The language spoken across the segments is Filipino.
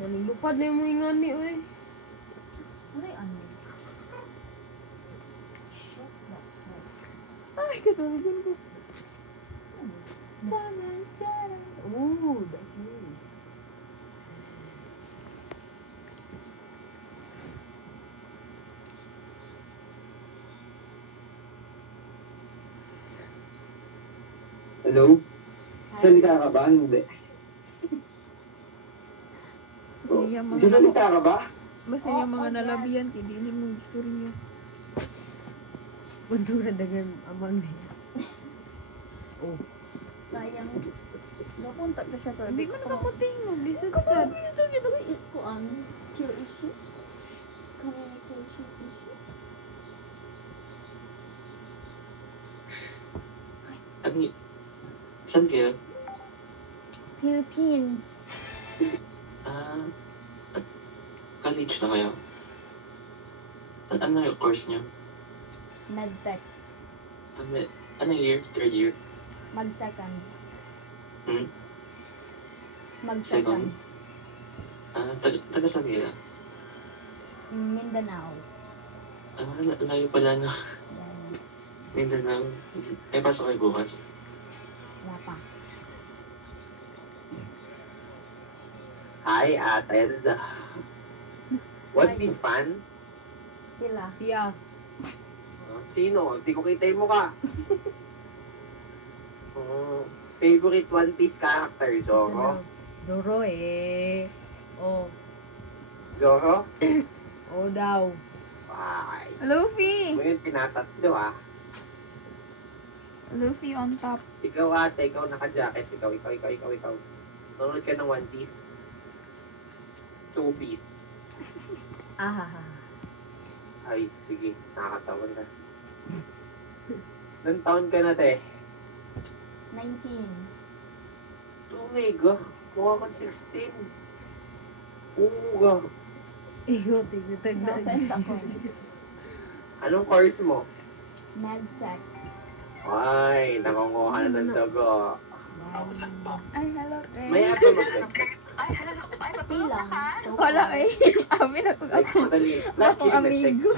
Nalulupad na yung mga ingani, oy. Ano yung ano? What's that? Ay, katulgan ko. Taman-taran. Ooh, that's me. Hello? Salita ka ba? Hindi. Basta niya mga Salita ka ba? Basta niya mga nalabihan, kaya di niya mong istorya. Puntura dagan amang niya. Oh. Sayang. Napunta na siya to. Hindi man nakamuting mo, lisod sad. Gusto niya ito ko ang skill issue. Communication issue. Ano y- Saan kayo? Philippines. Ah, college na kayo? Ano yung course niyo? Medtech. Ano year? Third year? Mag-second. Hmm? Mag-second. Taga saan kayo? Mindanao. Layo pala na. Yan. Mindanao. Ay, pasok kayo bukas. Wala pa. Hi, Elza. One Piece fan? Sila. Siya. Sino? Hindi ko kita yung mukha. Favorite One Piece character, Zoro? Zoro eh. Oh. Zoro? Oh daw. Ay, Luffy! mo yun tinatatlo ah. Luffy on top. Ikaw ate, ikaw naka-jacket. Ikaw. Nanonood ka ng One Piece. Two Piece. Ahaha. Ay, sige. Nakakatawan ka. Ilang taon ka na, te? 19. Tumiga. Mukha kang 16. Uga. Ikaw, tigitag na. Na-offend ako. Anong course mo? Medtech. Ay, nakunguha na ng dugo. Ay, hello, eh. May ato mag-medtech. Pila. So Wala far. eh. Amin ako Like, ako. madali. Last Akong year, medtech. amigo.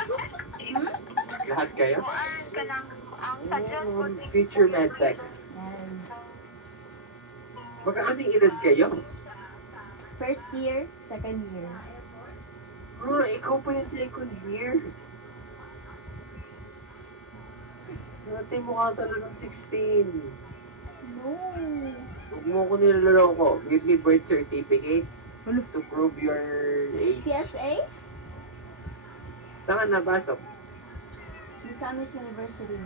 Lahat kayo? Kuan ka lang ang suggest ko ni Future medtech. Yan. Magkakasing edad kayo? First year, second year. Ikaw pa yung second year. Dati mukha talagang 16. No. Huwag mo ko nilaloko. Give me birth certificate Ano? to prove your age. PSA? Saan ka napasok? Misamis University.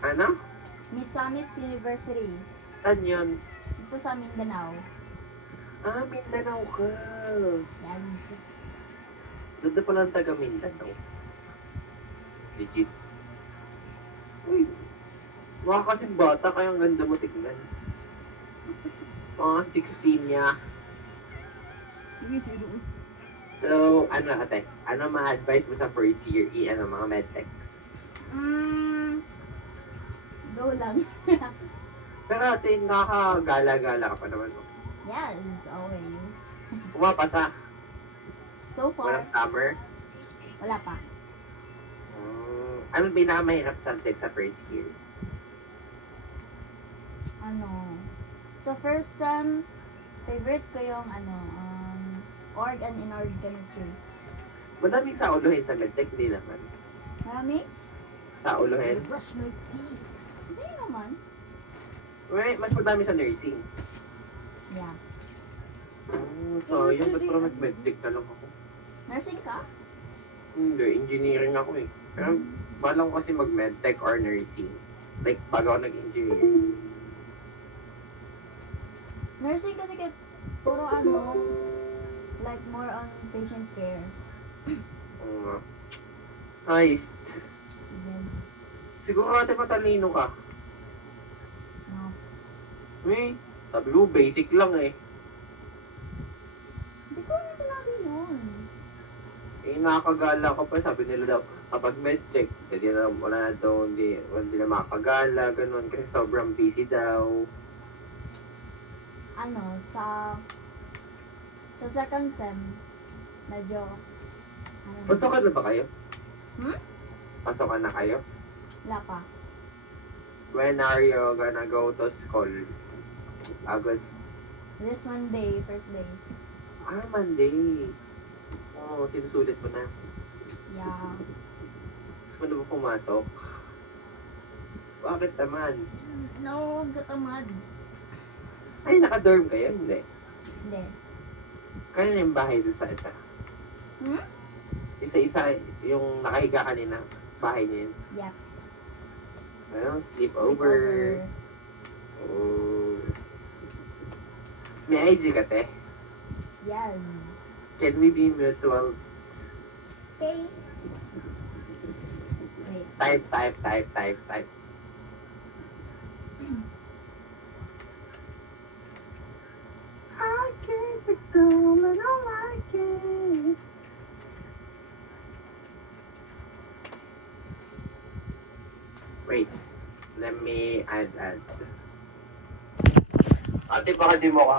Ano? Misamis University. Saan yun? Dito sa Mindanao. Mindanao ka. Yan. Doon pa lang taga Mindanao. Legit. Uy. Mukha kasing bata kaya ang ganda mo tignan. Mga 16 niya. Sige, sige. So, ano ate? Ano ma-advise mo sa first year ano mga medtechs? Go lang. Pero ate, nakakagala-gala ka pa naman. No? Yes, always. Pumapasa. So far, Walang summer. wala pa. Anong pinakamahirap subject sa first year? Ano? So first favorite ko yung org and inorg chemistry. Madaming sa uluhin sa medtech, hindi naman. Marami? Sa uluhin. Brush my teeth. Hindi naman. Mas madami sa nursing. Yeah. So, yung ba't parang mag-medtech na lang ako? Nursing ka? Hindi, engineering ako eh. Pero balang ko kasi mag-medtech or nursing. Like, bago ako nag-engineer. Nursing kasi puro like more on patient care. Nice. Then, Siguro ate matalino ka. no. Sabi ko, basic lang eh. Hindi ko na sinabi yun. Nakakagala ko pa. Sabi nila daw, kapag medtech, hindi na wala na daw, hindi na makakagala, ganun. Kasi sobrang busy daw. Sa second sem, medyo, Pasokan na ba kayo? Hmm? Pasokan na kayo? wala pa. When are you gonna go to school? August. This Monday, first day. Monday. Oo, sinusulit mo na. Yeah. Gusto mo na ba pumasok? Bakit naman? No, gatamad. Ay, naka-dorm kayo? Hindi. Hindi. Kaya na yung bahay doon sa isa. Hmm? Isa-isa, yung nakahiga kanina, bahay niya yun. Yep. Ayun, sleepover. Oh. May IG ka, te? Yes. Can we be mutuals? Okay. Wait. Type. I kiss the girl and I like it. Wait, let me add. Ate, baka di mo ako